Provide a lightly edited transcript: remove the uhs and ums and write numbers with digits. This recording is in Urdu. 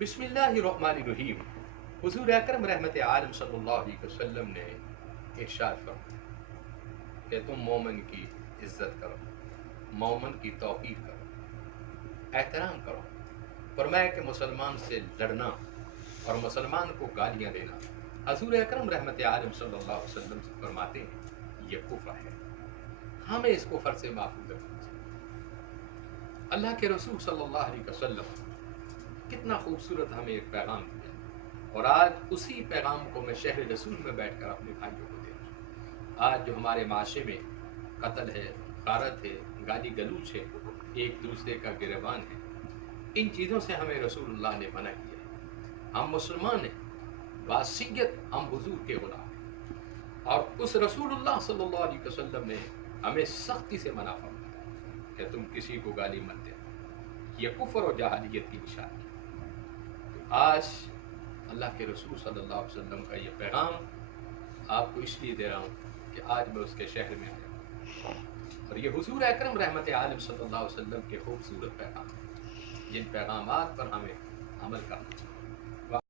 بسم اللہ الرحمن الرحیم۔ حضور اکرم رحمت عالم صلی اللہ علیہ وسلم نے ارشاد فرمایا کہ تم مومن کی عزت کرو، مومن کی توقیر کرو، احترام کرو۔ فرمایا کہ مسلمان سے لڑنا اور مسلمان کو گالیاں دینا، حضور اکرم رحمت عالم صلی اللہ علیہ وسلم سے فرماتے ہیں یہ کفر ہے، ہمیں اس کفر سے محفوظ رکھنا چاہیے۔ اللہ کے رسول صلی اللہ علیہ وسلم کتنا خوبصورت ہمیں ایک پیغام دیا، اور آج اسی پیغام کو میں شہر رسول میں بیٹھ کر اپنے بھائیوں کو دے رہا ہوں۔ آج جو ہمارے معاشرے میں قتل ہے، غارت ہے، گالی گلوچ ہے، ایک دوسرے کا گریبان ہے، ان چیزوں سے ہمیں رسول اللہ نے منع کیا ہے۔ ہم مسلمان ہیں، باسیت ہم حضور کے غلام ہیں، اور اس رسول اللہ صلی اللہ علیہ وسلم نے ہمیں سختی سے منع فرمایا کہ تم کسی کو گالی مت دینا، یہ کفر اور جاہلیت کی نشانی ہے۔ آج اللہ کے رسول صلی اللہ علیہ وسلم کا یہ پیغام آپ کو اس لیے دے رہا ہوں کہ آج میں اس کے شہر میں آیا ہوں، اور یہ حضور اکرم رحمت عالم صلی اللہ علیہ وسلم کے خوبصورت پیغام ہیں، جن پیغامات پر ہمیں عمل کرنا چاہیے۔